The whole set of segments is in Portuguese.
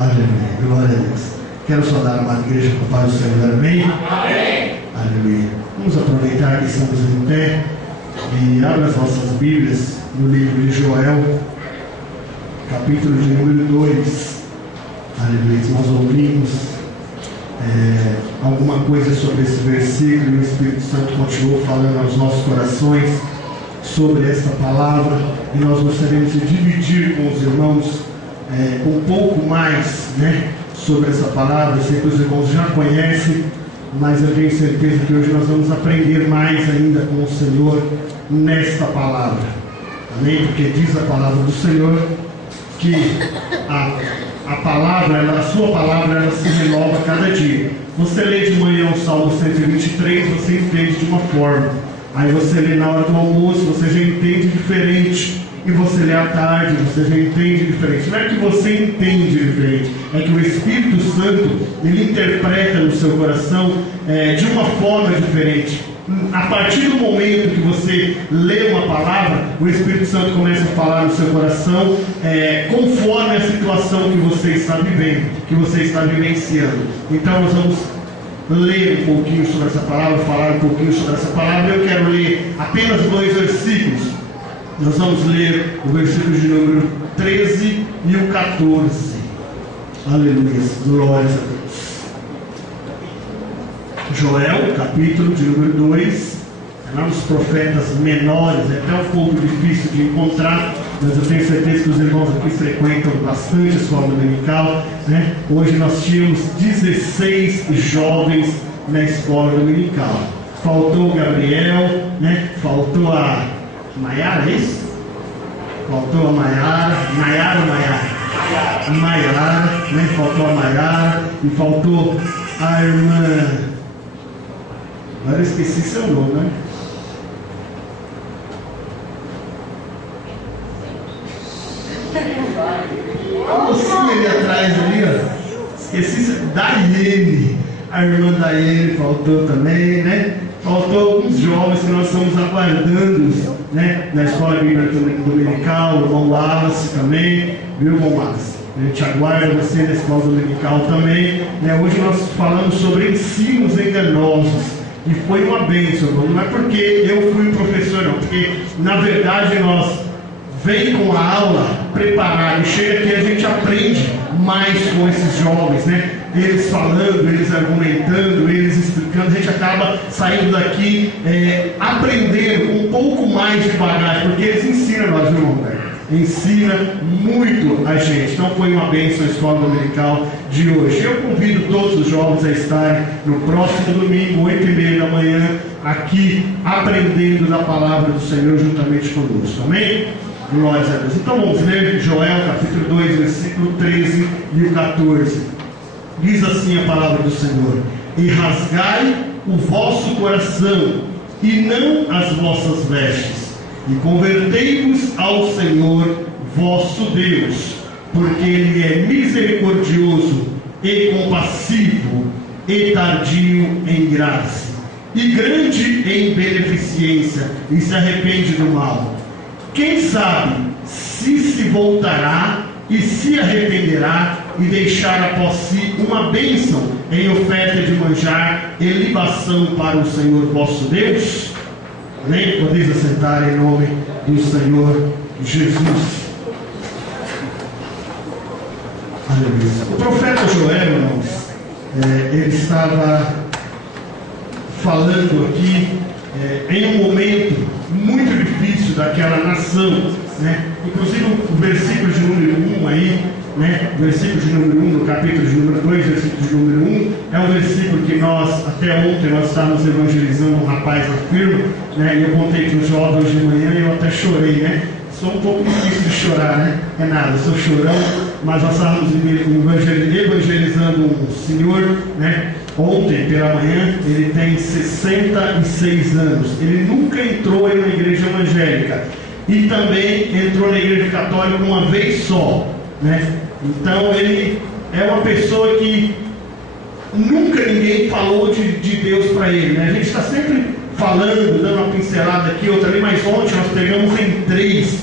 Aleluia, glória a Deus. Quero saudar a amada igreja com a paz do Senhor, amém? Amém. Aleluia. Vamos aproveitar que estamos em pé e abra as vossas Bíblias no livro de Joel, capítulo de número 2. Aleluia. Nós ouvimos alguma coisa sobre esse versículo e o Espírito Santo continuou falando aos nossos corações sobre esta palavra, e nós gostaríamos de dividir com os irmãos um pouco mais, sobre essa palavra. Eu sei que os irmãos já conhecem, mas eu tenho certeza que hoje nós vamos aprender mais ainda com o Senhor nesta palavra, amém? Porque diz a palavra do Senhor que a palavra, a sua palavra, ela se renova a cada dia. Você lê de manhã o Salmo 123, você entende de uma forma. Aí você lê na hora do almoço, você já entende diferente. E você lê à tarde, você já entende diferente. Não é que você entende diferente, é que o Espírito Santo, ele interpreta no seu coração de uma forma diferente. A partir do momento que você lê uma palavra, o Espírito Santo começa a falar no seu coração conforme a situação que você está vivendo, que você está vivenciando. Então nós vamos ler um pouquinho sobre essa palavra, falar um pouquinho sobre essa palavra. Eu quero ler apenas 2 versículos. Nós vamos ler o versículo de número 13 e o 14. Aleluia, glórias a Deus. Joel, capítulo de número 2. É lá nos profetas menores, é até um pouco difícil de encontrar, mas eu tenho certeza que os irmãos aqui frequentam bastante a escola dominical, Hoje nós tínhamos 16 jovens na escola dominical. Faltou o Gabriel, faltou a Maiara, é isso? Faltou a Maiara, faltou a Maiara e faltou a irmã. Agora eu esqueci seu nome, Você ali atrás ali, ó. Esqueci, Daiane. A irmã Daiane faltou também, Faltou alguns jovens que nós estamos aguardando, na escola bíblica dominical, o irmão Wallace também, viu, irmão Wallace? A gente aguarda você na escola dominical também, Hoje nós falamos sobre ensinos enganosos, e foi uma bênção, irmão. Não é porque eu fui professor, não, porque na verdade nós vem com a aula preparada, e chega aqui a gente aprende mais com esses jovens, Eles falando, eles argumentando, eles explicando, a gente acaba saindo daqui aprendendo com um pouco mais de bagagem, porque eles ensinam nós, viu, irmão? Ensina muito a gente. Então foi uma bênção a escola dominical de hoje. Eu convido todos os jovens a estarem no próximo domingo, 8h30 da manhã, aqui aprendendo da palavra do Senhor juntamente conosco, amém? Glórias a Deus. Então vamos ler Joel capítulo 2, versículo 13 e o 14. Diz assim a palavra do Senhor: e rasgai o vosso coração, e não as vossas vestes, e convertei-vos ao Senhor vosso Deus, porque Ele é misericordioso e compassivo, e tardio em graça, e grande em beneficência, e se arrepende do mal. Quem sabe se voltará e se arrependerá, e deixar após si uma bênção em oferta de manjar e libação para o Senhor vosso Deus? Nem podeis assentar em nome do Senhor Jesus. Aleluia. O profeta Joel, irmãos, ele estava falando aqui em um momento muito difícil daquela nação, Inclusive o versículo de número 1 aí, versículo de número 1 no capítulo de número 2, versículo de número 1, é um versículo que nós, até ontem, nós estávamos evangelizando um rapaz na firma, e eu contei para os jovens hoje de manhã e eu até chorei, Sou um pouco difícil de chorar, É nada, eu sou chorão, mas nós estávamos evangelizando um senhor, Ontem pela manhã. Ele tem 66 anos, ele nunca entrou em uma igreja evangélica, e também entrou na igreja católica uma vez só, Então ele é uma pessoa que nunca ninguém falou de Deus para ele, A gente está sempre falando, dando uma pincelada aqui, outra ali, mas ontem nós pegamos em 3,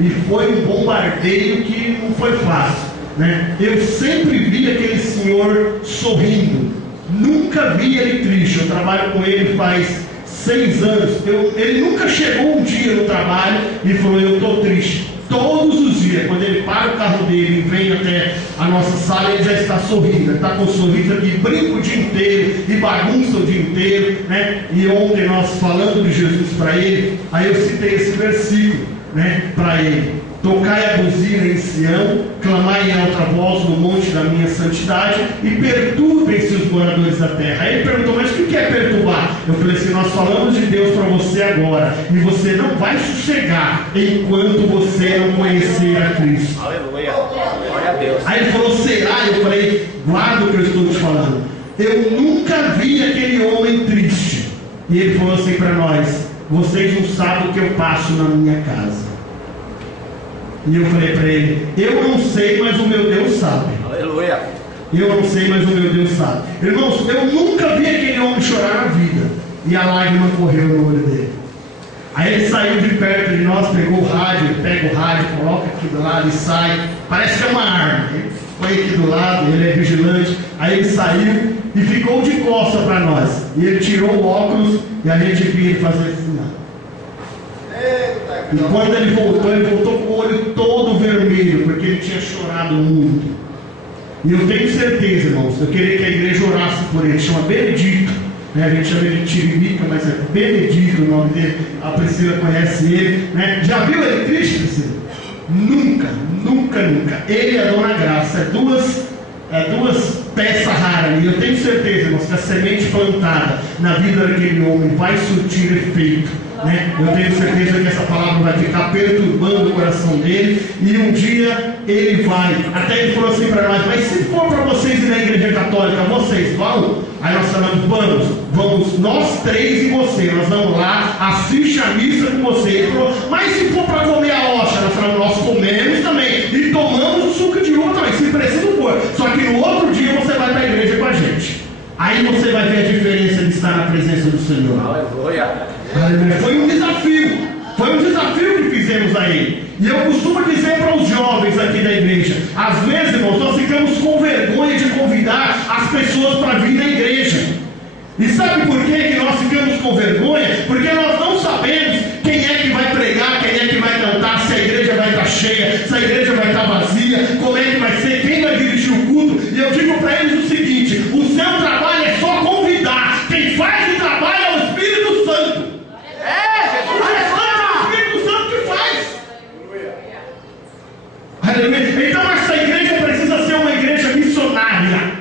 E foi um bombardeio que não foi fácil. né? Eu sempre vi aquele senhor sorrindo, nunca vi ele triste. Eu trabalho com ele faz 6 anos. Ele nunca chegou um dia no trabalho e falou: eu estou triste. Todos os dias, quando ele para o carro dele e vem até a nossa sala, ele já está sorrindo. Ele está com um sorriso aqui, brinca o dia inteiro e bagunça o dia inteiro, né? E ontem nós falando de Jesus para ele, aí eu citei esse versículo, né, para ele: tocai a buzina em Sião, clamai em alta voz no monte da minha santidade, e perturbem-se os moradores da terra. Aí ele perguntou: mas o que é perturbar? Eu falei assim: nós falamos de Deus para você agora, e você não vai sossegar enquanto você não conhecer a Cristo. Aleluia, glória a Deus. Aí ele falou: será? Eu falei: guarda o que eu estou te falando. Eu nunca vi aquele homem triste. E ele falou assim para nós: vocês não sabem o que eu passo na minha casa. E eu falei para ele: eu não sei, mas o meu Deus sabe. Aleluia. Eu não sei, mas o meu Deus sabe. Irmãos, eu nunca vi aquele homem chorar na vida. E a lágrima correu no olho dele. Aí ele saiu de perto de nós, pegou o rádio, ele pega o rádio, coloca aqui do lado e sai. Parece que é uma arma. Ele foi aqui do lado, ele é vigilante. Aí ele saiu e ficou de costa para nós. E ele tirou o óculos e a gente viu ele fazer assim. E quando ele voltou com o olho todo vermelho, porque ele tinha chorado muito. E eu tenho certeza, irmãos, eu queria que a igreja orasse por ele. Chama Benedito, né? A gente chama ele de Tiririca, mas é Benedito o nome dele. A Priscila conhece ele, né? Já viu ele triste, Priscila? Nunca, nunca, nunca. Ele e a Dona Graça, duas peças raras. E eu tenho certeza, irmãos, que a semente plantada na vida daquele homem vai surtir efeito. Eu tenho certeza que essa palavra vai ficar perturbando o coração dele, e um dia ele vai. Até ele falou assim para nós: mas se for para vocês ir na igreja católica, vocês vão? Aí nós falamos: vamos nós 3 e você, nós vamos lá, assiste a missa com você. Ele falou: mas se for para comer a hóstia? Nós falamos: nós comemos também e tomamos o suco de uva também, se preciso for. Só que no outro dia você vai para a igreja com a gente. Aí você vai ver a diferença de estar na presença do Senhor. Aleluia. Foi um desafio que fizemos aí. E eu costumo dizer para os jovens aqui da igreja: às vezes, irmãos, nós ficamos com vergonha de convidar as pessoas para vir na igreja. E sabe por que nós ficamos com vergonha? Porque nós não sabemos quem é que vai pregar, quem é que vai cantar, se a igreja vai estar cheia, se a igreja vai estar vazia, como é que vai ser, quem vai dirigir o culto. E eu digo para eles o seguinte: o seu trabalho é só convidar. Quem faz o trabalho é o Espírito Santo. Aleluia. Então essa igreja precisa ser uma igreja missionária.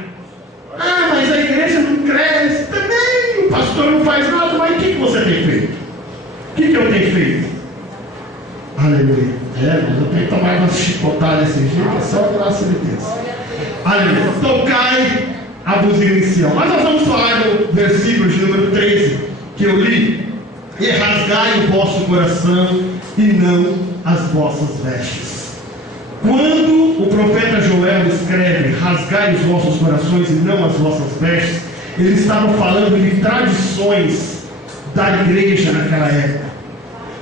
Ah, mas a igreja não cresce também, o pastor não faz nada. Mas o que você tem feito? O que eu tenho feito? Aleluia. Mas eu tenho que tomar uma chicotada desse jeito, é só graça de Deus. Aleluia. Tocai a buzina em Sião. Mas nós vamos falar no versículo de número 13 que eu li: e rasgai o vosso coração e não as vossas vestes. Quando o profeta Joel escreve: rasgai os vossos corações e não as vossas vestes, ele estava falando de tradições da igreja naquela época,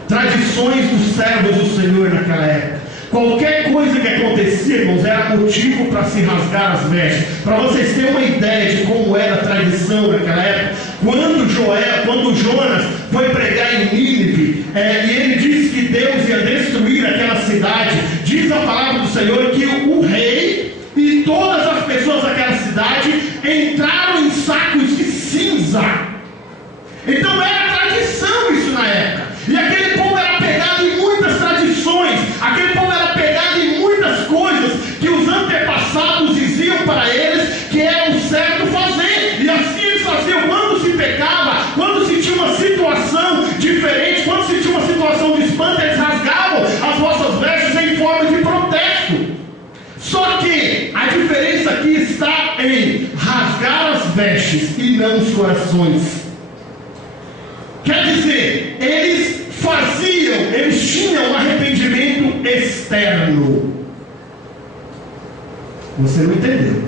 tradições dos servos do Senhor naquela época. Qualquer coisa que acontecia, irmãos, era motivo para se rasgar as vestes. Para vocês terem uma ideia de como era a tradição naquela época, quando Jonas foi pregar em Nínive, e ele disse que Deus ia destruir aquela cidade, diz a palavra do Senhor que o rei e todas as pessoas daquela cidade entraram em sacos de cinza. Então era tradição isso na época. E aquele povo era pegado em muitas tradições, aquele povo era pegado em muitas coisas que os antepassados diziam para eles que era o certo fazer. E assim eles faziam. Quando se pecava, quando se tinha uma situação diferente, quando se tinha uma situação de espanto, eles rasgavam as vossas vestes em forma de protesto. Só que a diferença aqui está em rasgar as vestes e não os corações. Quer dizer, eles tinham um arrependimento externo. Você não entendeu?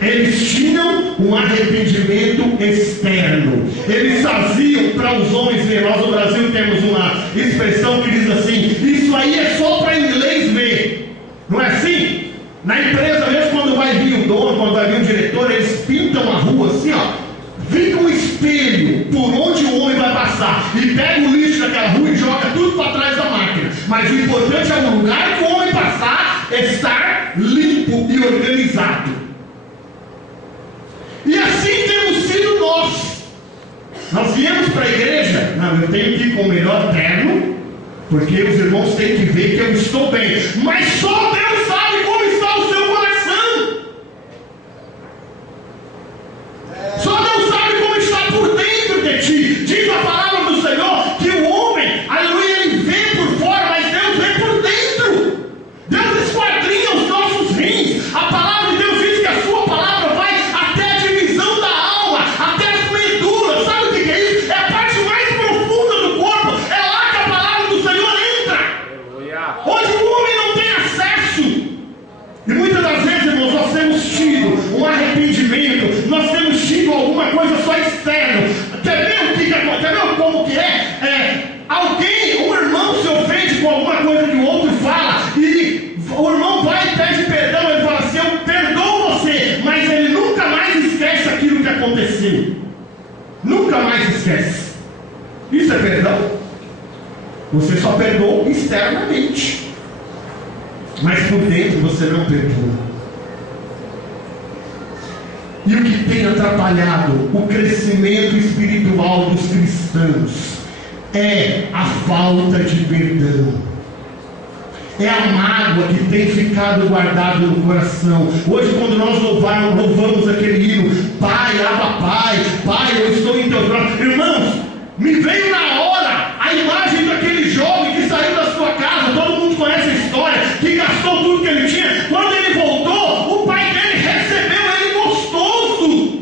Eles tinham um arrependimento externo. Eles faziam para os homens ver. Nós no Brasil temos uma expressão que diz assim: isso aí é só para inglês ver. Não é assim? Na empresa mesmo, quando vai vir o dono, quando vai vir o diretor, eles pintam a rua assim, ó. Fica um espelho por onde o homem vai passar e pega o lixo daquela rua e joga tudo para trás da máquina. Mas o importante é o lugar que o homem passar estar limpo e organizado. E assim temos sido nós. Nós viemos para a igreja. Não, eu tenho que ir com o melhor terno, porque os irmãos têm que ver que eu estou bem. Mas só Deus sabe como está o seu coração. Só Deus sabe como está por dentro de ti. Diz a palavra do Senhor que o homem, aleluia, ele vê por fora, mas Deus vê por dentro. Deus esquadrinha os nossos rins. A palavra de Deus diz que a sua palavra vai até a divisão da alma, até as medulas. Sabe o que é isso? É a parte mais profunda do corpo. É lá que a palavra do Senhor entra. Onde o homem não tem acesso. E muitas das vezes, irmãos, nós temos tido um arrependimento, nós temos tido alguma coisa só externa. Quer ver o que acontece? Quer ver como que é? Alguém, um irmão se ofende com alguma coisa que o outro fala, e o irmão vai e pede perdão, ele fala assim, eu perdoo você, mas ele nunca mais esquece aquilo que aconteceu. Nunca mais esquece. Isso é perdão? Você só perdoa externamente, mas por dentro você não perdoa. E o que tem atrapalhado o crescimento espiritual dos cristãos é a falta de perdão. É a mágoa que tem ficado guardada no coração. Hoje, quando nós louvamos aquele hino, Pai, Abba Pai, Pai, eu estou em teus braços. Irmãos, me veio na hora a imagem daquele jovem que saiu da sua casa. Todo mundo conhece a história, que gastou tudo que ele tinha. Quando ele voltou, o pai dele recebeu ele gostoso.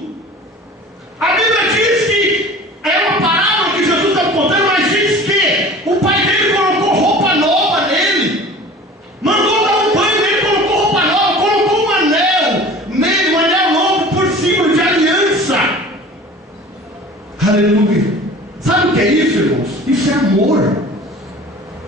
A Bíblia diz que é uma parábola que Jesus está contando, mas diz que o pai dele colocou roupa nova nele, mandou dar um banho nele, colocou roupa nova, colocou um anel nele, um anel novo por cima de aliança. Aleluia. Sabe o que é isso, irmãos? Isso é amor.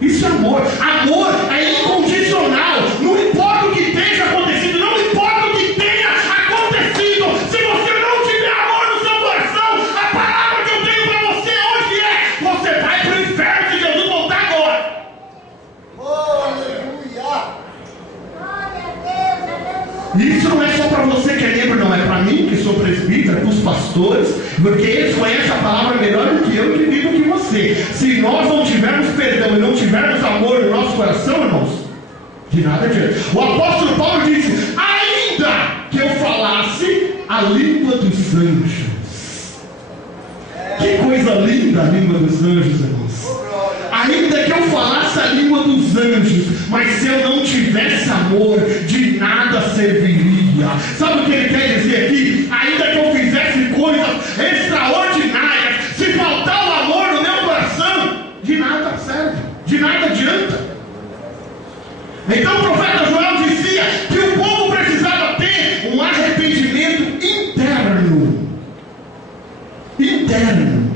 Isso é amor. Amor é incondicional. Não importa o que tenha acontecido, não importa o que tenha acontecido. Se você não tiver amor no seu coração, a palavra que eu tenho para você hoje é: você vai para o inferno se Jesus voltar agora. Aleluia! Isso não é só para você que é membro, não. É para mim, que sou presbítero, para os pastores, porque eles conhecem a palavra melhor do que eu, que vivo que você. Se nós não tivermos perdão e não tivermos amor no nosso coração, irmãos, de nada adianta. O apóstolo Paulo disse: ainda que eu falasse a língua dos anjos. Que coisa linda a língua dos anjos, irmãos. Ainda que eu falasse a língua dos anjos, mas se eu não tivesse amor, de nada serviria. Sabe o que ele quer dizer aqui? Ainda que eu fizesse coisas extraordinárias, se faltar o amor no meu coração, de nada serve, de nada adianta. Então o profeta Joel dizia que o povo precisava ter um arrependimento interno.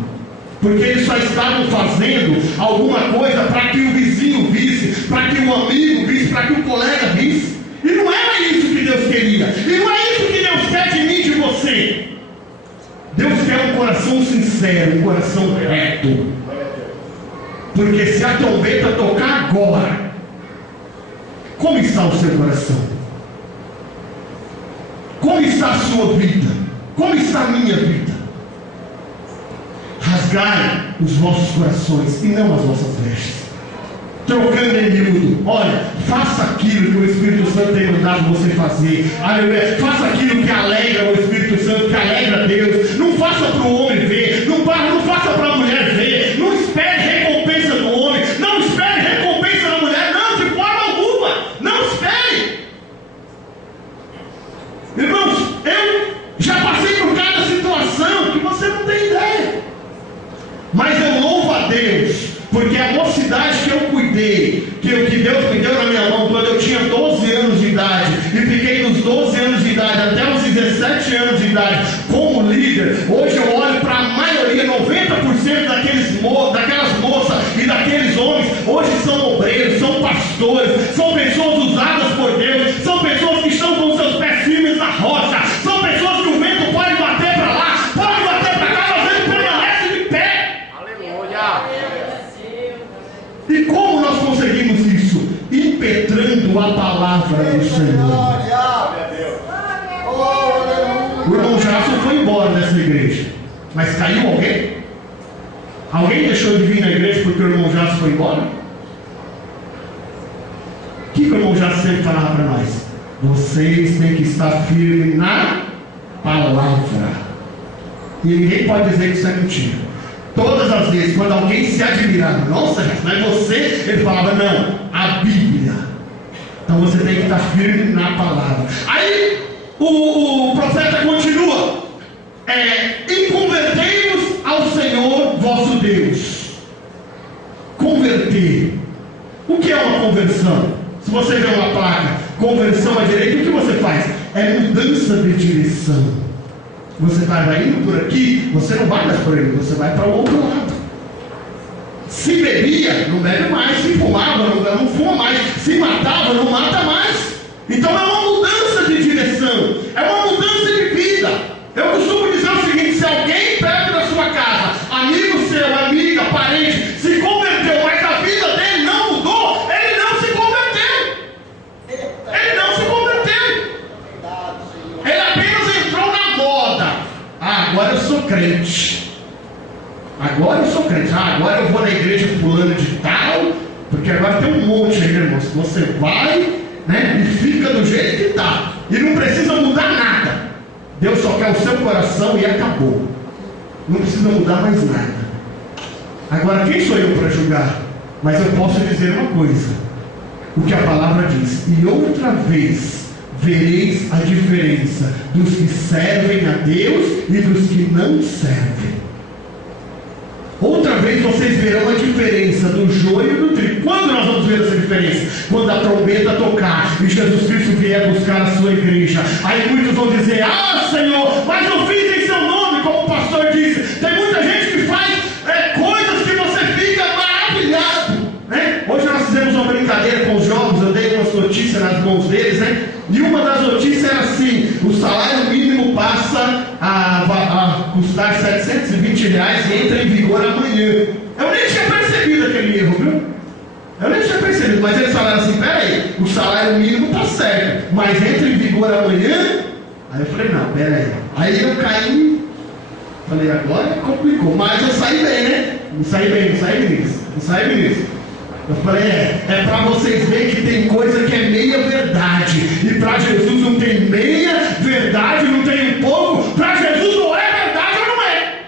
Porque eles só estavam fazendo alguma coisa para que o vizinho visse, para que o amigo visse, para que o colega visse. E não era isso que Deus queria. E não é isso que Deus quer de mim e de você. Deus quer um coração sincero, um coração reto. Porque se a trombeta tocar agora, como está o seu coração? Como está a sua vida? Como está a minha vida? Rasgai os vossos corações e não as vossas vestes. Trocando em miúdo, olha, faça aquilo que o Espírito Santo tem mandado você fazer. Aleluia. Faça aquilo que alegra o Espírito Santo, que alegra a Deus. Não faça para o homem ver, não faça para a mulher ver. Não espere recompensa do homem, não espere recompensa da mulher, não, de forma alguma. Não espere. Irmãos, eu já passei por cada situação que você não tem ideia. Mas eu louvo a Deus, porque a mocidade que eu cuidei, que Deus me deu na minha mão quando eu tinha 12 anos de idade, e fiquei dos 12 anos de idade até os 17 anos de idade como líder, hoje eu olho para a maioria, 90% daquelas moças e daqueles homens, hoje são obreiros, são pastores, são pessoas usadas por Deus, são pessoas que palavra do Senhor. O irmão Jason foi embora dessa igreja, mas caiu alguém? Alguém deixou de vir na igreja porque o irmão Jason foi embora? O que o irmão Jason sempre falava para nós? Vocês têm que estar firmes na palavra. E ninguém pode dizer que isso é mentira. Todas as vezes, quando alguém se admirava, nossa, não é você, ele falava, não, a Bíblia. Então você tem que estar firme na palavra. Aí o profeta continua: e convertei-vos ao Senhor vosso Deus. Converter. O que é uma conversão? Se você vê uma placa, conversão à direita, o que você faz? É mudança de direção. Você estava indo por aqui, você não vai mais por ali, você vai para o outro lado. Se bebia, não bebe mais. Se fumava, não fuma mais. Se matava, não mata mais. Então é uma mudança de direção, é uma mudança de vida. Eu costumo dizer o seguinte: se alguém perto da sua casa, amigo seu, amiga, parente, se converteu, mas a vida dele não mudou, ele não se converteu. Ele não se converteu. Ele apenas entrou na moda. Agora eu sou crente. Agora eu sou crente. Agora eu vou na igreja fulano de tal, porque agora tem um monte aí, irmãos. Você vai, né, e fica do jeito que está, e não precisa mudar nada. Deus só quer o seu coração e acabou. Não precisa mudar mais nada. Agora, quem sou eu para julgar? Mas eu posso dizer uma coisa: o que a palavra diz: e outra vez vereis a diferença dos que servem a Deus e dos que não servem. Outra vez vocês verão a diferença do joio e do trigo. Quando nós vamos ver essa diferença? Quando a trombeta tocar e Jesus Cristo vier buscar a sua igreja. Aí muitos vão dizer: ah, Senhor, mas eu fiz em seu nome, como o pastor disse. Tem muita gente que faz coisas que você fica maravilhado, né? Hoje nós fizemos uma brincadeira com os jovens. Eu dei umas notícias nas mãos deles, né? E uma das notícias era assim: o salário mínimo passa a custar R$720 e entra em vigor amanhã. Eu nem tinha percebido aquele erro, viu? Eu nem tinha percebido, mas eles falaram assim: peraí, o salário mínimo está certo, mas entra em vigor amanhã. Aí eu falei: não, peraí. Aí eu caí, falei: agora complicou, mas eu saí bem, né? Não saí ministro. Eu falei: é para vocês verem que tem coisa que é meia verdade, e para Jesus não tem meia verdade, não tem um pouco. Para Jesus ou é verdade ou não é,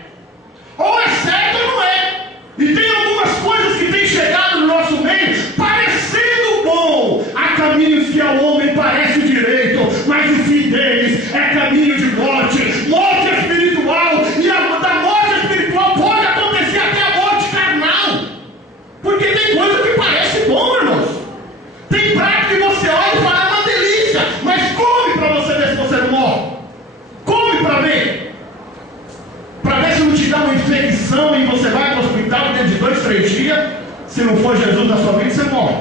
ou é certo ou não é. E tem algumas coisas que têm chegado no nosso meio parecendo bom. Há caminhos que ao homem parece direito, mas o fim deles é caminho de morte espiritual. E da morte espiritual pode acontecer até a morte carnal, porque tem coisa que parece bom, irmãos. Tem prato que você olha e fala: é uma delícia, mas come para você ver se você não morre. Come para ver se não te dá uma infecção e você vai para o hospital dentro de 2, 3 dias. Se não for Jesus na sua vida, você morre.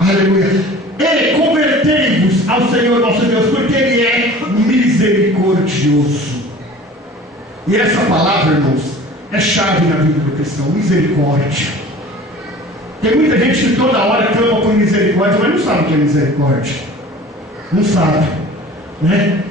Aleluia. E convertei-vos ao Senhor nosso Deus, porque Ele é misericordioso. E essa palavra, irmãos, é chave na vida do cristão: misericórdia. Tem muita gente que toda hora clama por misericórdia, mas não sabe o que é misericórdia. Não sabe, né?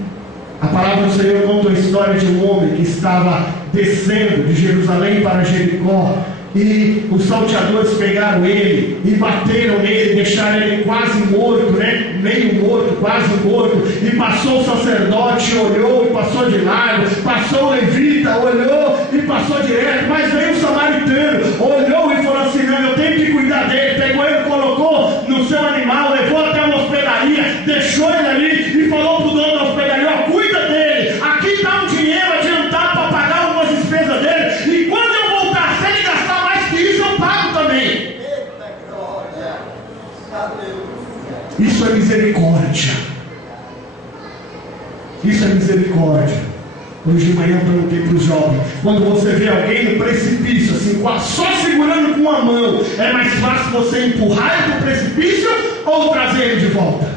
A palavra do Senhor conta a história de um homem que estava descendo de Jerusalém para Jericó, e os salteadores pegaram ele e bateram nele, deixaram ele quase morto, né? Meio morto, quase morto. E passou o sacerdote, olhou e passou de largo. Passou o levita, olhou e passou direto. Mas veio o samaritano, olhou e falou assim: não, eu tenho que cuidar dele. Pegou ele, colocou no seu animal, levou até uma hospedaria, deixou ele ali e falou para o dono da hospedaria: ó, cuida dele, aqui está um dinheiro adiantado para pagar algumas despesas dele, e quando eu voltar, se ele gastar mais que isso, eu pago também. Isso é misericórdia. Isso é misericórdia. Hoje de manhã eu perguntei para os jovens: quando você vê alguém no precipício, assim, só segurando com uma mão, é mais fácil você empurrar ele para o precipício ou trazer ele de volta?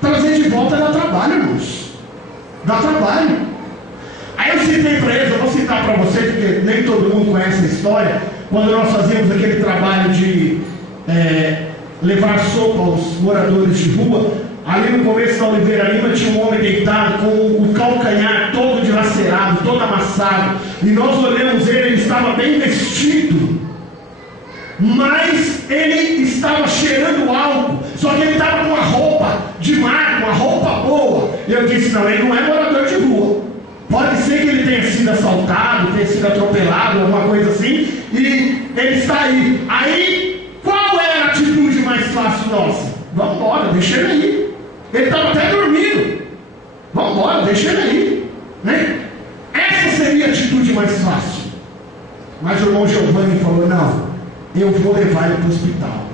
Trazer de volta dá trabalho, irmãos. Dá trabalho. Aí eu citei para eles, eu vou citar para você, porque nem todo mundo conhece a história. Quando nós fazíamos aquele trabalho de levar sopa aos moradores de rua. Ali no começo da Oliveira Lima tinha um homem deitado com o calcanhar todo dilacerado, todo amassado. E nós olhamos ele estava bem vestido, mas ele estava cheirando álcool. Só que ele estava com uma roupa de marca, uma roupa boa. E eu disse, não, ele não é morador de rua. Pode ser que ele tenha sido assaltado, tenha sido atropelado, alguma coisa assim, e ele está aí. Aí, qual era a atitude mais fácil nossa? Vamos embora, deixa ele aí. Ele estava até dormindo. Vamos embora, deixa ele aí, né? Essa seria a atitude mais fácil. Mas o irmão Giovanni falou, não, eu vou levar ele para o hospital.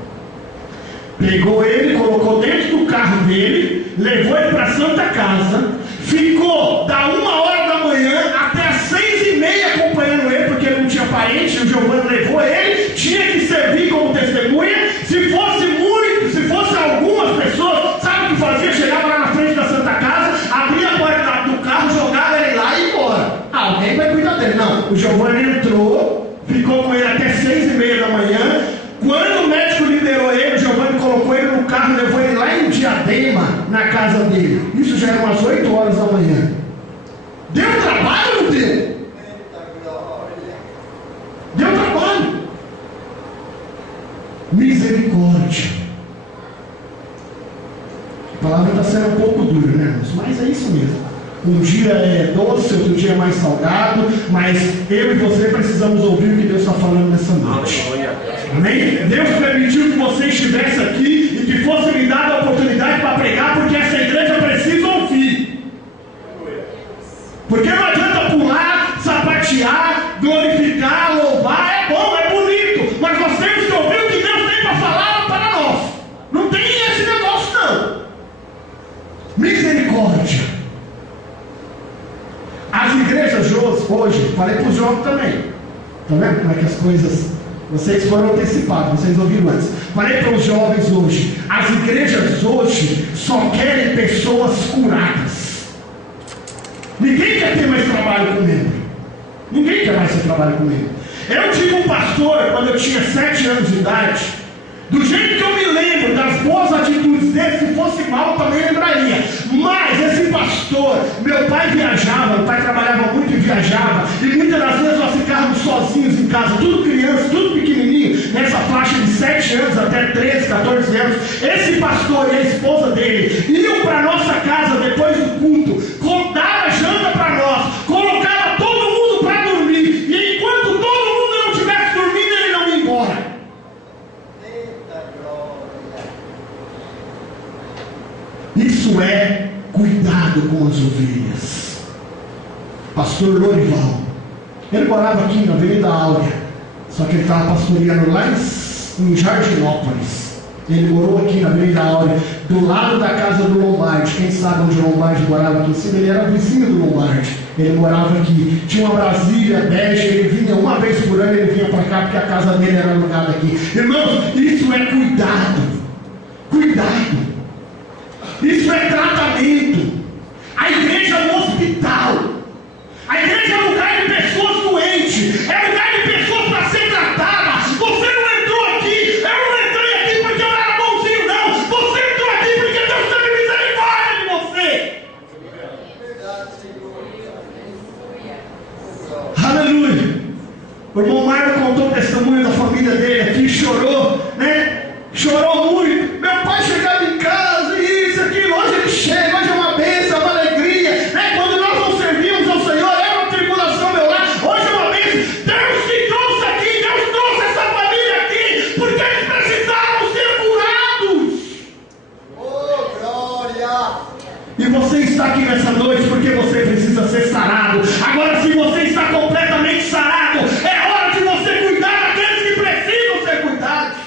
Pegou ele, colocou dentro do carro dele, levou ele para a Santa Casa, ficou da 1h da manhã até as 6h30 acompanhando ele, porque ele não tinha parente, o Giovanni levou ele, tinha que servir como testemunha. Se fosse muito, se fosse algumas pessoas, sabe o que fazia? Chegava lá na frente da Santa Casa, abria a porta do carro, jogava ele lá e ia embora. Alguém vai cuidar dele. Não, o Giovanni entrou, ficou com ele até 6h30 da manhã. Quando o médico liberou ele, o Giovanni colocou ele no carro e levou ele lá em Diadema, na casa dele. Isso já era umas 8h da manhã. Deu trabalho ou não deu? Deu trabalho. Misericórdia. A palavra está sendo um pouco dura, né, irmãos? Mas é isso mesmo. Um dia é doce, outro dia é mais salgado, mas eu e você precisamos ouvir o que Deus está falando nessa noite. Amém? Deus permitiu que você estivesse aqui e que fosse me dada a oportunidade para pregar, porque essa igreja precisa ouvir. Porque não adianta pular, sapatear, glorificar, louvar. É bom, é bonito, mas nós temos que ouvir o que Deus tem para falar para nós. Não tem esse negócio não. Misericórdia. As igrejas hoje, falei para os jovens também. Está vendo como é que as coisas... Vocês foram antecipados, vocês ouviram antes. Falei para os jovens hoje. As igrejas hoje só querem pessoas curadas. Ninguém quer ter mais trabalho com membro. Ninguém quer mais ter trabalho com membro. Eu tive um pastor quando eu tinha 7 anos de idade. Do jeito que eu me lembro das boas atitudes dele, se fosse mal eu também lembraria. Mas esse pastor, meu pai viajava, meu pai trabalhava muito e viajava, e muitas das vezes nós ficávamos sozinhos em casa, tudo criança, tudo pequenininho, nessa faixa de 7 anos até 13, 14 anos. Esse pastor e a esposa dele iam para nossa casa depois do culto, dava janta para nós, colocava todo mundo para dormir, e enquanto todo mundo não estivesse dormindo, ele não ia embora. Isso é cuidado com as ovelhas. Pastor Lorival, ele morava aqui na Avenida Áurea, só que ele estava pastoreando lá em Jardinópolis. Ele morou aqui na Avenida Áurea, do lado da casa do Lombardi. Quem sabe onde o Lombardi morava aqui em cima? Ele era vizinho do Lombardi. Ele morava aqui, tinha uma Brasília bege, ele vinha uma vez por ano, ele vinha para cá porque a casa dele era alugada aqui. Irmãos, isso é cuidado. Cuidado. Isso é tratamento. A igreja é um hospital. A igreja é um lugar de pessoas doentes. É um lugar de pessoas para ser tratadas. Você não entrou aqui. Eu não entrei aqui porque eu era bonzinho, não. Você entrou aqui porque Deus teve misericórdia de você. Aleluia. O irmão Mário contou o testemunho da família dele aqui. Chorou, né? Chorou muito. Meu pai chegava em casa e isso, aquilo. Hoje ele chega, hoje é uma bênção, uma alegria, né? Quando nós não servimos ao Senhor, era uma tribulação meu lar. Hoje é uma bênção. Deus te trouxe aqui, Deus trouxe essa família aqui, porque eles precisaram ser curados. Oh, glória! E você está aqui nessa noite porque você precisa ser sarado. Agora, se você está completamente sarado, é hora de você cuidar daqueles que precisam ser cuidados.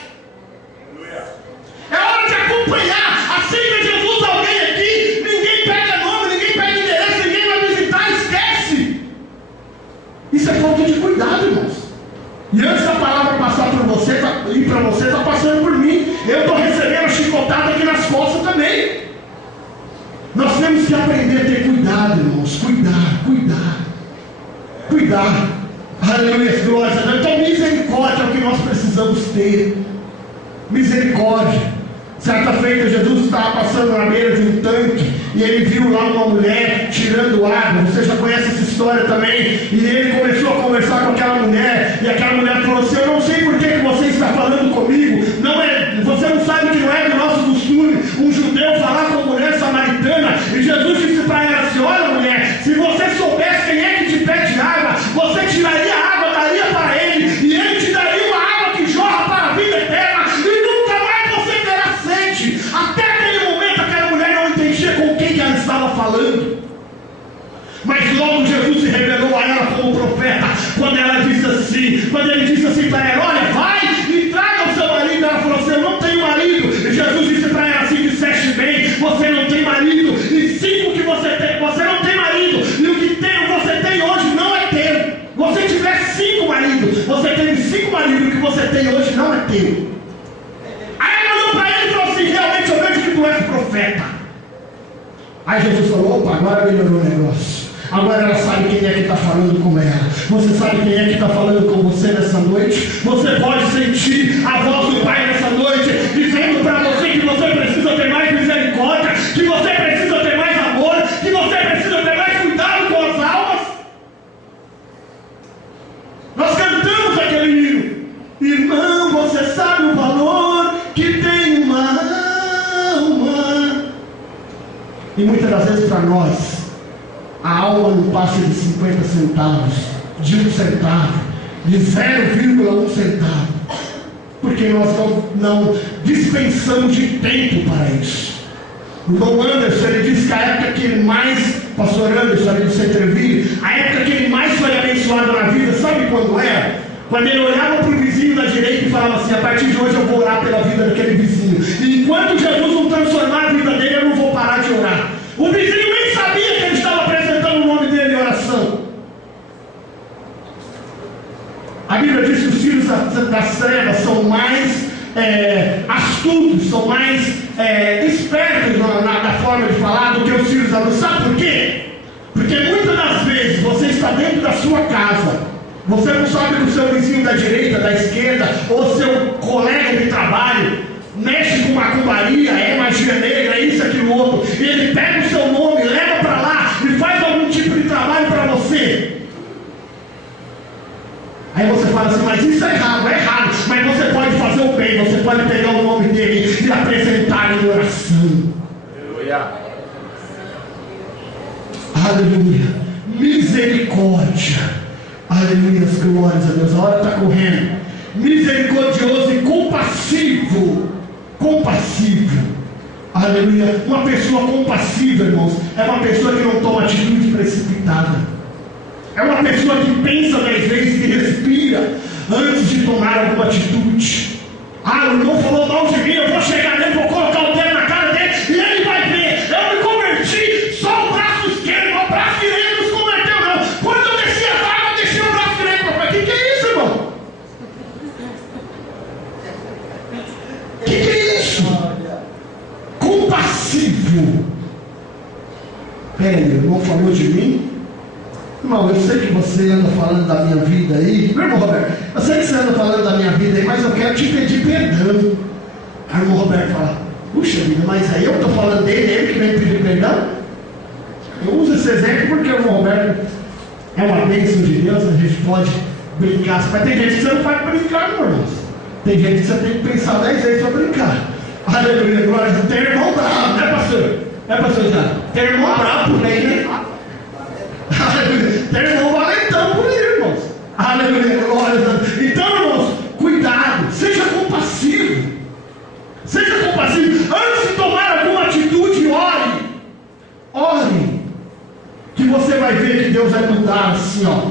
É hora de acompanhar. Aceita Jesus alguém aqui. Ninguém pega nome, ninguém pega endereço, ninguém vai visitar, esquece. Isso é falta de cuidado, irmãos. E antes da palavra passar por você e para você, está passando por mim. Eu estou recebendo chicotada aqui nas costas também. Nós temos que aprender a ter cuidado, irmãos. Cuidar. Aleluia, glória a Deus. Então misericórdia é o que nós precisamos ter. Misericórdia. Certa feita, Jesus estava passando na beira de um tanque e ele viu lá uma mulher tirando água. Você já conhece essa história também. E ele começou a conversar com aquela mulher, e aquela mulher falou assim: eu não sei por que você está falando comigo. Você não sabe que não é do nosso costume um judeu falar com uma mulher samaritana. E Jesus disse para ela assim: olha, mulher, se você soubesse quem é que te pede água, você tiraria a água, daria para ele, e ele te daria uma água que jorra para a vida eterna, e nunca mais você terá sede. Até aquele momento aquela mulher não entendia com quem ela estava falando. Mas logo Jesus se revelou a ela como profeta, quando ele disse assim para ela: olha, vai e traga o seu marido. Ela falou assim: eu não tenho marido. E Jesus disse para ela assim: disseste bem, você não tem marido, e sim o que você tem, você não tem marido, e o que você tem hoje não é teu. Você tivesse 5 maridos, você teve 5 maridos, o que você tem hoje não é teu. Aí ela olhou para ele e falou assim: realmente eu vejo que tu és profeta. Aí Jesus falou: opa, agora melhorou o negócio. Agora ela sabe quem é que está falando com ela. Você sabe quem é que está falando com você nessa noite? Você pode sentir a voz do Pai nessa noite, dizendo para você que você precisa ter mais misericórdia, que você precisa ter mais amor, que você precisa ter mais cuidado com as almas. Nós cantamos aquele hino: irmão, você sabe o valor que tem uma alma. E muitas das vezes para nós, a alma não passa de 50 centavos, de 1 centavo, de 0,1 centavo, porque nós não dispensamos de tempo para isso. O irmão Anderson, ele diz que a época que ele mais, pastor Anderson, ali do Centreville, a época que ele mais foi abençoado na vida, sabe quando era? Quando ele olhava para o vizinho da direita e falava assim: a partir de hoje eu vou orar pela vida daquele vizinho, e enquanto Jesus não transformar a vida dele, eu não vou parar de orar. O vizinho nem sabia que ele estava apresentando o nome dele em oração. A Bíblia diz que os filhos das trevas são mais astutos, são mais espertos na forma de falar do que os filhos da luz. Sabe por quê? Porque muitas das vezes você está dentro da sua casa, você não sabe que o seu vizinho da direita, da esquerda, ou seu colega de trabalho mexe com macumbaria, é magia negra, é isso, aquilo, outro, e ele pega o seu nome, leva para lá e faz algum tipo de trabalho para você. Aí você fala assim: mas isso é errado, mas você pode fazer o bem, você pode pegar o nome dele e apresentar em oração. Aleluia. Aleluia. Misericórdia. Aleluia, as glórias a Deus. A hora está correndo. Misericordioso e compassivo. Aleluia. Uma pessoa compassiva, irmãos, é uma pessoa que não toma atitude precipitada. É uma pessoa que pensa 10 vezes, que respira antes de tomar alguma atitude. O irmão falou mal de mim, eu vou chegar nele, vou colocar o dedo na cara dele e ele vai ver. Eu me converti, só o braço esquerdo, o braço direito não se converteu não. Quando eu desci as águas, eu deixei o braço direito. Eu falei: que é isso, irmão? Que é isso? Compassivo. Peraí, o irmão falou de mim? Irmão, eu sei que você anda falando da minha vida aí. Meu irmão Roberto, eu sei que você anda falando da minha vida aí, mas eu quero te pedir perdão. Aí o irmão Roberto fala: puxa vida, mas aí eu estou falando dele, ele que vem pedir perdão? Eu uso esse exemplo porque o irmão Roberto é uma bênção de Deus, a gente pode brincar. Mas tem gente que você não pode brincar, não, irmãos. Tem gente que você tem que pensar 10 vezes para brincar. Aleluia, glória a Deus. Tem irmão bravo, né, pastor? Pastor Isaac? Tem irmão bravo por aí, né? Aleluia. Tem irmão valentão por aí, irmãos. Aleluia, glória a Deus. Então, irmãos, cuidado, seja compassivo. Seja compassivo. Antes de tomar alguma atitude, ore. Que você vai ver que Deus vai mudar assim, ó.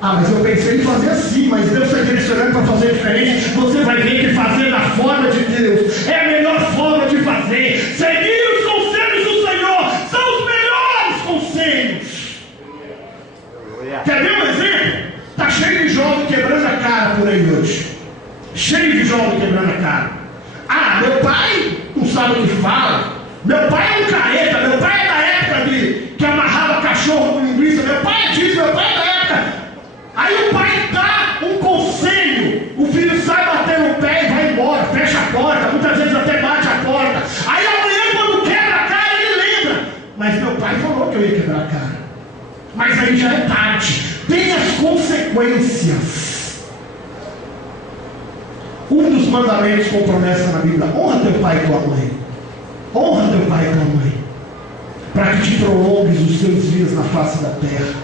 Mas eu pensei em fazer assim, mas Deus está direcionando para fazer diferente. Você vai ver que fazer da forma de Deus é a melhor forma de fazer. Seguir os conselhos do Senhor são os melhores conselhos. Quer ver um exemplo? Está cheio de jovem quebrando a cara por aí hoje. Cheio de jovem quebrando a cara. Meu pai não sabe o que fala. Meu pai é um careta. Meu pai é da época que amarrava cachorro com linguiça. Meu pai é disso, meu pai é da época. Aí o pai dá um conselho, o filho sai batendo o pé e vai embora, fecha a porta, muitas vezes até bate a mas aí já é tarde. Tem as consequências. Um dos mandamentos com promessa na Bíblia: honra teu pai e tua mãe. Honra teu pai e tua mãe, para que te prolongues os teus dias na face da terra.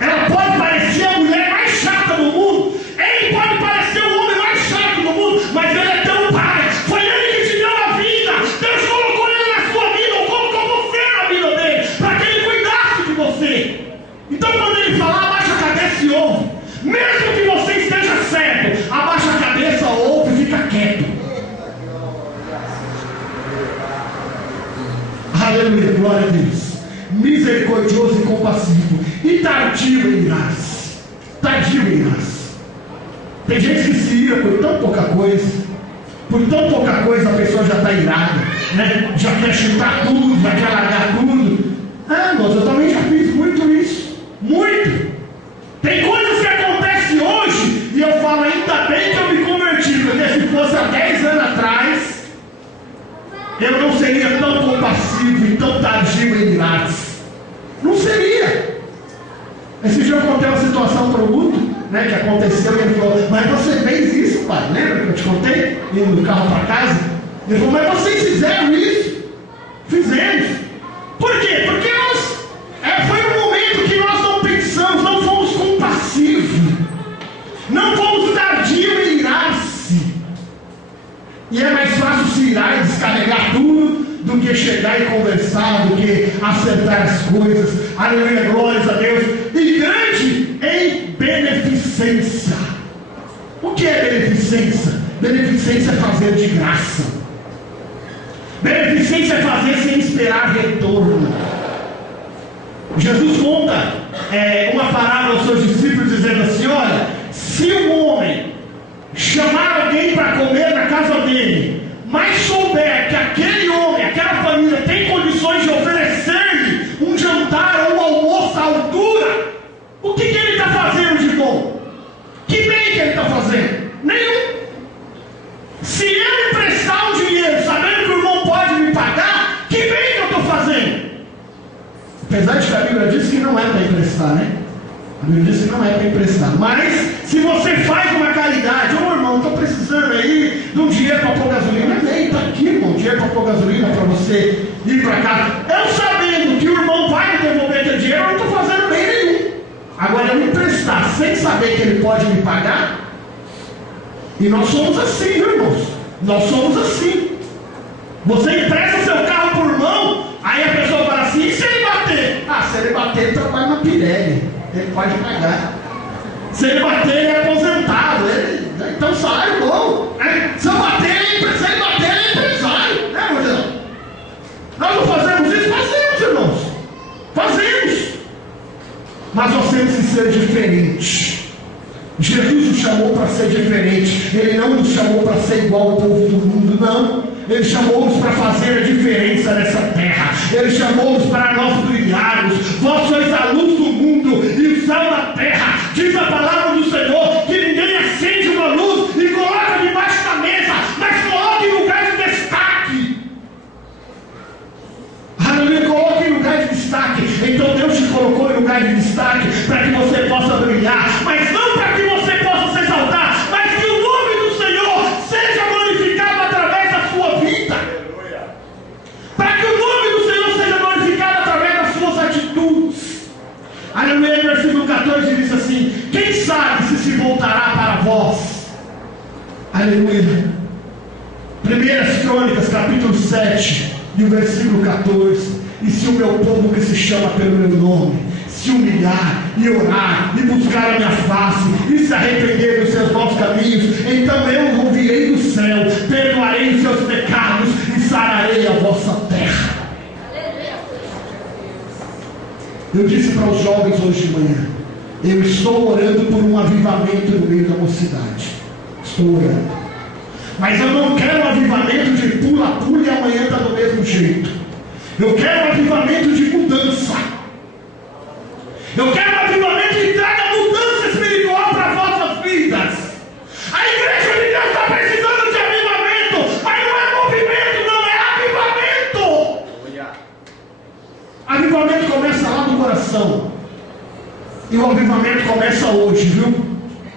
Ela pode parecer a mulher mais chata do mundo, ele pode parecer o homem mais chato do mundo, mas ele é teu pai. Foi ele que te deu a vida. Deus colocou ele na sua vida, ou colocou você na vida dele, para que ele cuidasse de você. Então quando ele falar, abaixa a cabeça e ouve. Mesmo que você esteja certo, abaixa a cabeça, ouve e fica quieto. Aleluia, glória a Deus. Misericordioso e compassivo, e tardio em irar-se. Tardio em irar-se. Tem gente que se ira por tão pouca coisa. Por tão pouca coisa a pessoa já está irada, né? Já quer chutar tudo, já quer largar tudo. Ah, mas eu também já fiz muito isso. Muito. Tem coisas que acontecem hoje e eu falo, ainda bem que eu me converti, porque se fosse há 10 anos atrás, eu não seria tão compassivo e tão tardio em irar-se. Não seria. Esse dia eu contei uma situação para o Guto, né, que aconteceu, e ele falou: mas você fez isso, pai? Lembra que eu te contei? Indo no carro para casa? Ele falou: mas vocês fizeram isso? Fizemos. Por quê? Porque foi um momento que nós não pensamos, não fomos compassivos, não fomos tardios em irar-se. E é mais fácil se irar e descarregar tudo do que chegar e conversar, do que acertar as coisas. Aleluia, glórias a Deus. E grande em beneficência. O que é beneficência? Beneficência é fazer de graça. Beneficência é fazer sem esperar retorno. Jesus conta uma parábola aos seus discípulos, dizendo assim: olha, se um homem chamar alguém para comer na casa dele, mas souber que aquele homem, aquela família tem condições de oferecer-lhe um jantar ou um almoço à altura, o que ele está fazendo de bom? Que bem que ele está fazendo? Nenhum. Se eu emprestar um dinheiro sabendo que o irmão pode me pagar, que bem que eu estou fazendo? Apesar de que a Bíblia diz que não é para emprestar, né? A Bíblia diz que não é para emprestar. Mas se você faz uma caridade: ô irmão, estou precisando aí de um dinheiro para pôr gasolina. Amém, está aqui, irmão, dinheiro para pôr gasolina para você ir para casa. Eu sabendo que o irmão vai me devolver aquele dinheiro, eu não estou fazendo bem nenhum. Agora, eu emprestar sem saber que ele pode me pagar, e nós somos assim, viu, irmãos? Nós somos assim. Você empresta seu carro para o irmão, aí a pessoa fala assim: e se ele bater? Ah, se ele bater, ele trabalha na Pirelli, ele pode pagar. Se ele bater, ele é aposentado, então o salário é bom. Se eu bater, ele é empresário, né, irmão? Nós não fazemos isso? Fazemos, irmãos. Fazemos. Mas nós temos que ser diferentes. Jesus nos chamou para ser diferente. Ele não nos chamou para ser igual ao povo do mundo, não. Ele chamou-nos para fazer a diferença nessa terra. Ele chamou-nos para nós brilharmos. Vós sois a luz do mundo e o sal da terra. Diz a palavra do Senhor que ninguém acende uma luz e coloca debaixo da mesa, mas coloca em lugar de destaque. Aleluia, coloca em lugar de destaque. Então Deus te colocou em lugar de destaque para que você possa brilhar, mas não para que você possa se exaltar, mas que o nome do Senhor seja glorificado através da sua vida. Para que o nome do Senhor seja glorificado através das suas atitudes. Aleluia, versículo 14 diz assim: quem sabe se voltará para vós. Aleluia. 1 Crônicas, capítulo 7, e o versículo 14: e se o meu povo que se chama pelo meu nome se humilhar e orar e buscar a minha face e se arrepender dos seus maus caminhos, então eu ouvirei do céu, perdoarei os seus pecados e sararei a vossa terra. Eu disse para os jovens hoje de manhã: eu estou orando por um avivamento no meio da mocidade. Estou orando. Mas eu não quero um avivamento de pula-pula e amanhã está do mesmo jeito. Eu quero um avivamento de mudança. Eu quero um avivamento que traga mudança espiritual para vossas vidas. A igreja de Deus está precisando de avivamento, mas não é movimento, não é avivamento. Avivamento começa E o avivamento começa hoje, viu?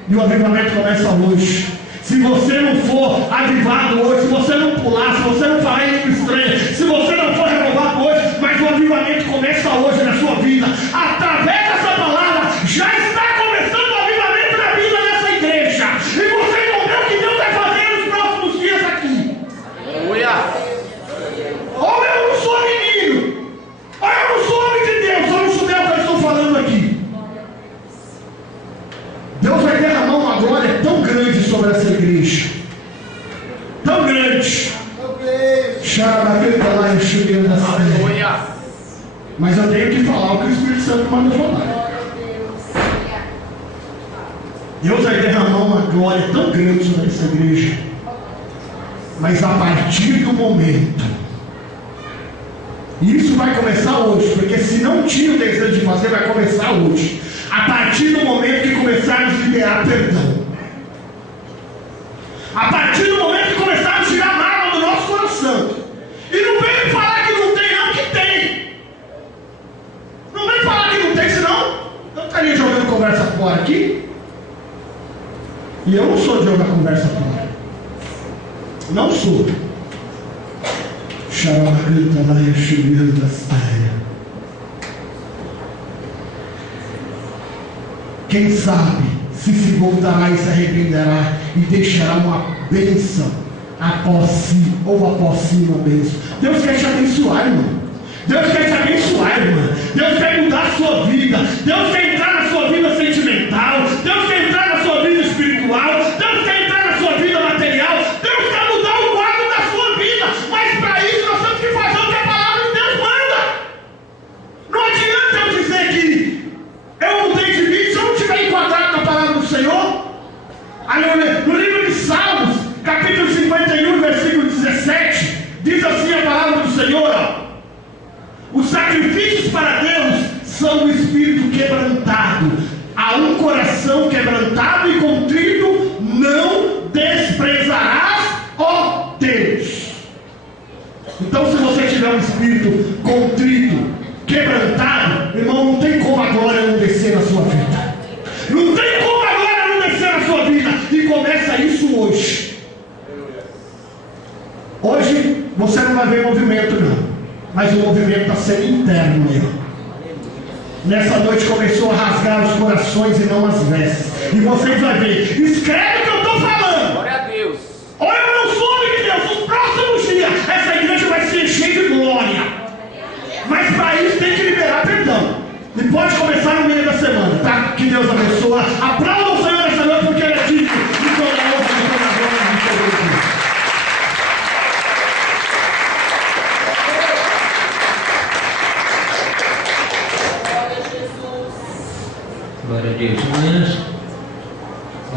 E o avivamento começa hoje. Se você não for avivado hoje, se você não pular, se você não falar em língua estranha, se você não for renovado hoje, mas o avivamento começa hoje na sua vida. Através dessa palavra, já está começando o avivamento na vida dessa igreja. E você não vê o que Deus vai fazer nos próximos dias aqui. Aleluia. Ou eu não sou menino, ou eu não sou homem de Deus, ou eu não sou Deus que eu estou falando aqui. Deus vai derramar uma glória tão grande sobre essa igreja. Tão grande. Aleluia. Mas eu tenho que falar o que o Espírito Santo manda falar. Deus vai derramar uma glória tão grande sobre essa igreja. Mas a partir do momento, e isso vai começar hoje, porque se não tinha o desejo de fazer, vai começar hoje. A partir do momento que começarmos a liberar perdão, a partir do momento que começarmos a tirar a mágoa do nosso coração, e não vem falar que não tem, não, que tem. Não vem falar que não tem, senão eu estaria jogando conversa fora aqui. E eu não sou de jogar conversa fora. Não sou. Quem sabe se voltará e se arrependerá e deixará uma bênção após si, ou após si uma bênção. Deus quer te abençoar, irmão. Deus quer te abençoar, irmã. Deus quer mudar a sua vida. Deus quer entrar na sua vida sentimental. Deus quer entrar na sua vida espiritual. Deus quer entrar na sua vida material. Deus quer mudar o quadro da sua vida. Mas para isso nós temos que fazer o que a palavra de Deus manda. Não adianta eu dizer que eu mudei de vida se eu não estiver enquadrado na palavra do Senhor. No livro de Salmos, capítulo 51, versículo 17, diz assim a palavra do Senhor, ó: os sacrifícios para Deus são o espírito quebrantado. A um coração quebrantado e contrito não desprezarás, ó Deus. Então, se você tiver um espírito contrito, quebrantado, irmão, não tem como a glória não descer na sua vida. Não tem como a glória não descer na sua vida. E começa isso hoje. Hoje você não vai ver movimento, não. Mas o movimento está sendo interno mesmo. Nessa noite começou a rasgar os corações e não as vestes. E vocês vão ver. Escreve o que eu estou falando. Glória a Deus. Ou eu não sou homem de Deus. Nos próximos dias essa igreja vai se encher de glória. Mas para isso tem que liberar perdão. E pode começar no meio da semana, tá? Que Deus abençoe. Aplauda o Senhor nessa noite, porque Ele é digno de toda a honra, de toda a glória, de todo o Deus. Glória a Deus. Amanhã,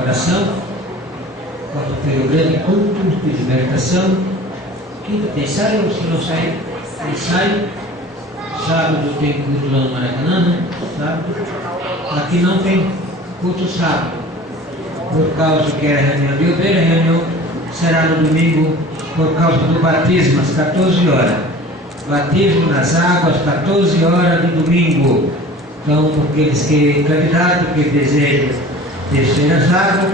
oração. Quarta-feira, o grande culto de libertação. Quinta tem ensaio, ou se não sair, tem ensaio. Sábado tem culto lá no Maracanã, né? Sábado. Aqui não tem culto sábado, por causa que é a reunião de ovelha. A reunião será no domingo, por causa do batismo, às 14 horas. Batismo nas águas, 14 horas de domingo. Então, aqueles que candidatos que desejam descer as águas,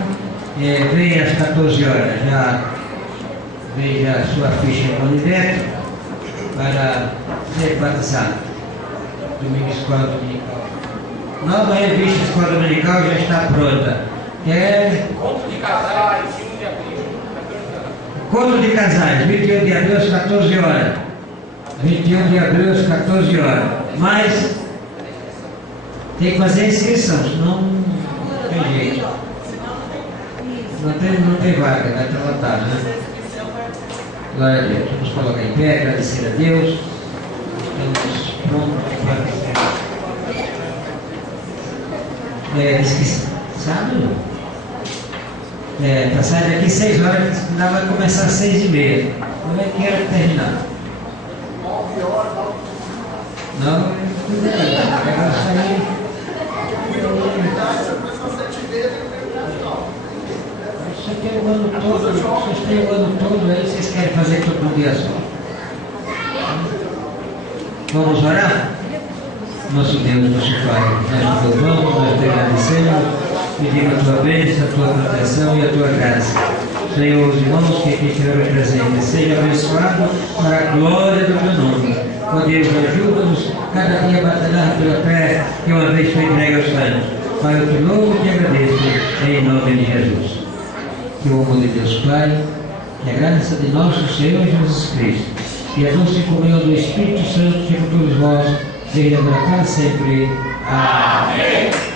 vem às 14 horas, já veja a sua ficha com o direto para ser batizado. Domingo, Escola Dominical. Nova revista Escola Dominical já está pronta. Conto de casais, 21 de abril. Conto de casais, 21 de abril às 14 horas. 21 de abril às 14 horas. Mas tem que fazer a inscrição, senão não tem jeito. Não tem vaga, vai estar lotado, né? Glória a Deus. Vamos colocar em pé, agradecer a Deus. Estamos prontos para sábado? Para sair daqui 6 horas, ainda vai começar às 6h30. Como é que era terminar? 9 horas, Não, vai sair. Isso aqui é o ano todo, vocês têm o ano todo aí, vocês querem fazer tudo no dia só. Vamos orar? Nosso Deus, nosso Pai, nós te louvamos, nós te agradecemos, pedimos a tua bênção, a tua proteção e a tua graça. Senhor, os irmãos que aqui estiveram presentes, seja abençoado para a glória do teu nome. Ó Deus, ajuda-nos cada dia a batalhar pela fé que uma vez foi entregue aos santos. Pai, eu te louvo e te agradeço, em nome de Jesus. Que o amor de Deus Pai, que a graça de nosso Senhor Jesus Cristo e a doce comunhão do Espírito Santo seja com todos vós, desde agora para sempre. Amém.